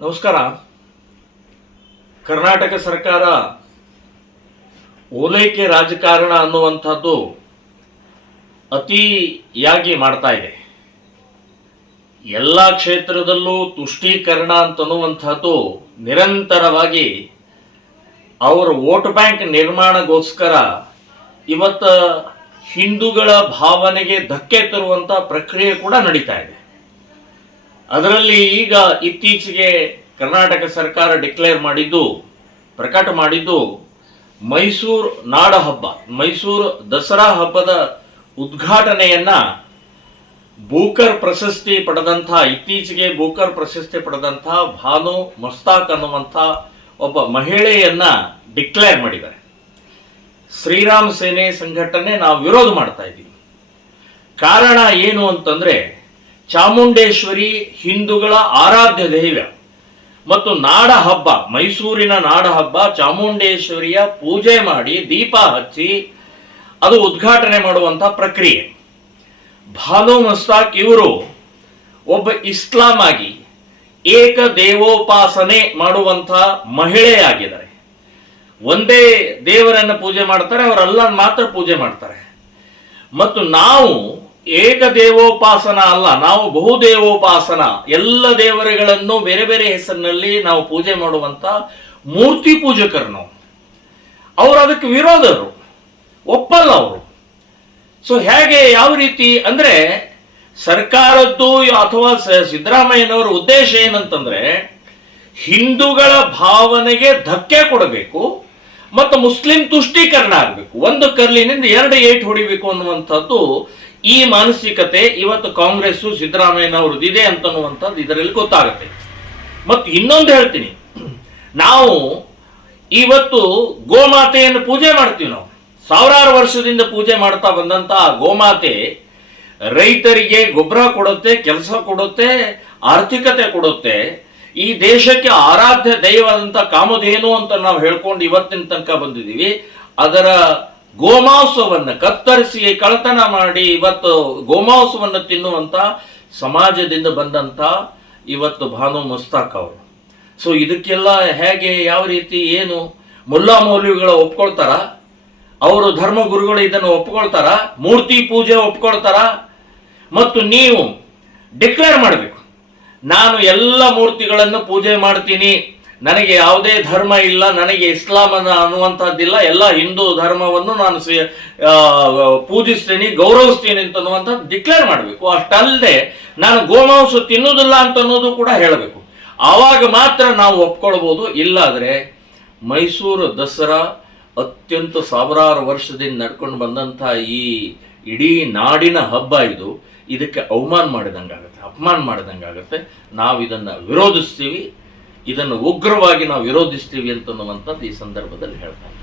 ನಮಸ್ಕಾರ. ಕರ್ನಾಟಕ ಸರ್ಕಾರ ಓಲೈಕೆ ರಾಜಕಾರಣ ಅನ್ನುವಂಥದ್ದು ಅತಿಯಾಗಿ ಮಾಡ್ತಾ ಇದೆ. ಎಲ್ಲ ಕ್ಷೇತ್ರದಲ್ಲೂ ತುಷ್ಟೀಕರಣ ಅಂತನ್ನುವಂಥದ್ದು ನಿರಂತರವಾಗಿ ಅವರ ವೋಟ್ ಬ್ಯಾಂಕ್ ನಿರ್ಮಾಣಗೋಸ್ಕರ ಇವತ್ತು ಹಿಂದೂಗಳ ಭಾವನೆಗೆ ಧಕ್ಕೆ ತರುವಂಥ ಪ್ರಕ್ರಿಯೆ ಕೂಡ ನಡೀತಾ ಇದೆ. ಅದರಲ್ಲಿ ಈಗ ಇತ್ತೀಚೆಗೆ ಕರ್ನಾಟಕ ಸರ್ಕಾರ ಪ್ರಕಟ ಮಾಡಿದ್ದು ಮೈಸೂರು ನಾಡ ಹಬ್ಬ, ಮೈಸೂರು ದಸರಾ ಹಬ್ಬದ ಉದ್ಘಾಟನೆಯನ್ನ ಇತ್ತೀಚೆಗೆ ಬೂಕರ್ ಪ್ರಶಸ್ತಿ ಪಡೆದಂಥ ಭಾನು ಮಸ್ತಾಕ್ ಅನ್ನುವಂಥ ಒಬ್ಬ ಮಹಿಳೆಯನ್ನ ಡಿಕ್ಲೇರ್ ಮಾಡಿದ್ದಾರೆ. ಶ್ರೀರಾಮ್ ಸೇನೆ ಸಂಘಟನೆ ನಾವು ವಿರೋಧ ಮಾಡ್ತಾ ಇದ್ದೀವಿ. ಕಾರಣ ಏನು ಅಂತಂದ್ರೆ, ಚಾಮುಂಡೇಶ್ವರಿ ಹಿಂದೂಗಳ ಆರಾಧ್ಯ ದೈವ ಮತ್ತು ನಾಡ ಹಬ್ಬ, ಮೈಸೂರಿನ ನಾಡ ಹಬ್ಬ, ಚಾಮುಂಡೇಶ್ವರಿಯ ಪೂಜೆ ಮಾಡಿ ದೀಪ ಹಚ್ಚಿ ಅದು ಉದ್ಘಾಟನೆ ಮಾಡುವಂತ ಪ್ರಕ್ರಿಯೆ. ಭಾನು ಮಸ್ತಾಕ್ ಇವರು ಒಬ್ಬ ಇಸ್ಲಾಂ ಆಗಿ ಏಕ ದೇವೋಪಾಸನೆ ಮಾಡುವಂತ ಮಹಿಳೆಯಾಗಿದ್ದಾರೆ. ಒಂದೇ ದೇವರನ್ನ ಪೂಜೆ ಮಾಡ್ತಾರೆ, ಅವರೆಲ್ಲ ಮಾತ್ರ ಪೂಜೆ ಮಾಡ್ತಾರೆ. ಮತ್ತು ನಾವು ಏಕ ದೇವೋಪಾಸನ ಅಲ್ಲ, ನಾವು ಬಹುದೇವೋಪಾಸನ, ಎಲ್ಲ ದೇವರುಗಳನ್ನು ಬೇರೆ ಬೇರೆ ಹೆಸರಿನಲ್ಲಿ ನಾವು ಪೂಜೆ ಮಾಡುವಂತ ಮೂರ್ತಿ ಪೂಜಕರು ನಾವು. ಅವರು ಅದಕ್ಕೆ ವಿರೋಧರು, ಒಪ್ಪಲ್ಲ ಅವರು. ಸೊ ಹೇಗೆ, ಯಾವ ರೀತಿ ಅಂದ್ರೆ, ಸರ್ಕಾರದ್ದು ಅಥವಾ ಸಿದ್ದರಾಮಯ್ಯನವರ ಉದ್ದೇಶ ಏನಂತಂದ್ರೆ ಹಿಂದೂಗಳ ಭಾವನೆಗೆ ಧಕ್ಕೆ ಕೊಡಬೇಕು ಮತ್ತು ಮುಸ್ಲಿಂ ತುಷ್ಟೀಕರಣ ಆಗಬೇಕು, ಒಂದು ಕರ್ಲಿನಿಂದ ಎರಡು ಏಟು ಹೊಡಿಬೇಕು ಅನ್ನುವಂಥದ್ದು ಈ ಮಾನಸಿಕತೆ ಇವತ್ತು ಕಾಂಗ್ರೆಸ್ ಸಿದ್ದರಾಮಯ್ಯನವ್ರದ್ದು ಇದೆ ಅಂತನ್ನುವಂಥದ್ದು ಇದರಲ್ಲಿ ಗೊತ್ತಾಗುತ್ತೆ. ಮತ್ತು ಇನ್ನೊಂದು ಹೇಳ್ತೀನಿ, ನಾವು ಇವತ್ತು ಗೋಮಾತೆಯನ್ನು ಪೂಜೆ ಮಾಡ್ತೀವಿ. ನಾವು ಸಾವಿರಾರು ವರ್ಷದಿಂದ ಪೂಜೆ ಮಾಡ್ತಾ ಬಂದಂತ ಗೋಮಾತೆ ರೈತರಿಗೆ ಗೊಬ್ಬರ ಕೊಡುತ್ತೆ, ಕೆಲಸ ಕೊಡುತ್ತೆ, ಆರ್ಥಿಕತೆ ಕೊಡುತ್ತೆ. ಈ ದೇಶಕ್ಕೆ ಆರಾಧ್ಯ ದೈವದಂತ ಕಾಮಧೇನು ಅಂತ ನಾವು ಹೇಳ್ಕೊಂಡು ಇವತ್ತಿನ ತನಕ ಬಂದಿದ್ದೀವಿ. ಅದರ ಗೋಮಾಂಸವನ್ನು ಕತ್ತರಿಸಿ ಕಳತನ ಮಾಡಿ ಇವತ್ತು ಗೋಮಾಂಸವನ್ನು ತಿನ್ನುವಂತ ಸಮಾಜದಿಂದ ಬಂದಂತ ಇವತ್ತು ಭಾನು ಮಸ್ತಾಕ್ ಅವರು. ಸೊ ಇದಕ್ಕೆಲ್ಲ ಹೇಗೆ, ಯಾವ ರೀತಿ, ಏನು ಮುಲ್ಲಾ ಮೌಲ್ವಿಗಳು ಒಪ್ಕೊಳ್ತಾರ? ಅವರು ಧರ್ಮಗುರುಗಳು ಇದನ್ನು ಒಪ್ಕೊಳ್ತಾರ? ಮೂರ್ತಿ ಪೂಜೆ ಒಪ್ಕೊಳ್ತಾರ? ಮತ್ತು ನೀವು ಡಿಕ್ಲೇರ್ ಮಾಡಬೇಕು, ನಾನು ಎಲ್ಲ ಮೂರ್ತಿಗಳನ್ನು ಪೂಜೆ ಮಾಡ್ತೀನಿ, ನನಗೆ ಯಾವುದೇ ಧರ್ಮ ಇಲ್ಲ, ನನಗೆ ಇಸ್ಲಾಂ ಅನ್ನುವಂಥದ್ದಿಲ್ಲ, ಎಲ್ಲ ಹಿಂದೂ ಧರ್ಮವನ್ನು ನಾನು ಪೂಜಿಸ್ತೀನಿ, ಗೌರವಿಸ್ತೀನಿ ಅಂತನ್ನುವಂಥದ್ದು ಡಿಕ್ಲೇರ್ ಮಾಡಬೇಕು. ಅಷ್ಟಲ್ಲದೆ ನಾನು ಗೋಮಾಂಸ ತಿನ್ನುವುದಿಲ್ಲ ಅಂತ ಅನ್ನೋದು ಕೂಡ ಹೇಳಬೇಕು. ಆವಾಗ ಮಾತ್ರ ನಾವು ಒಪ್ಕೊಳ್ಬೋದು. ಇಲ್ಲಾದರೆ ಮೈಸೂರು ದಸರಾ ಅತ್ಯಂತ ಸಾವಿರಾರು ವರ್ಷದಿಂದ ನಡ್ಕೊಂಡು ಬಂದಂಥ ಈ ಇಡೀ ನಾಡಿನ ಹಬ್ಬ ಇದು. ಇದಕ್ಕೆ ಅವಮಾನ ಮಾಡಿದಂಗಾಗುತ್ತೆ, ಅಪಮಾನ ಮಾಡಿದಂಗಾಗುತ್ತೆ. ನಾವು ಇದನ್ನು ವಿರೋಧಿಸ್ತೀವಿ, ಇದನ್ನು ಉಗ್ರವಾಗಿ ನಾವು ವಿರೋಧಿಸ್ತೀವಿ ಅಂತನ್ನುವಂಥದ್ದು ಈ ಸಂದರ್ಭದಲ್ಲಿ ಹೇಳ್ತಾರೆ.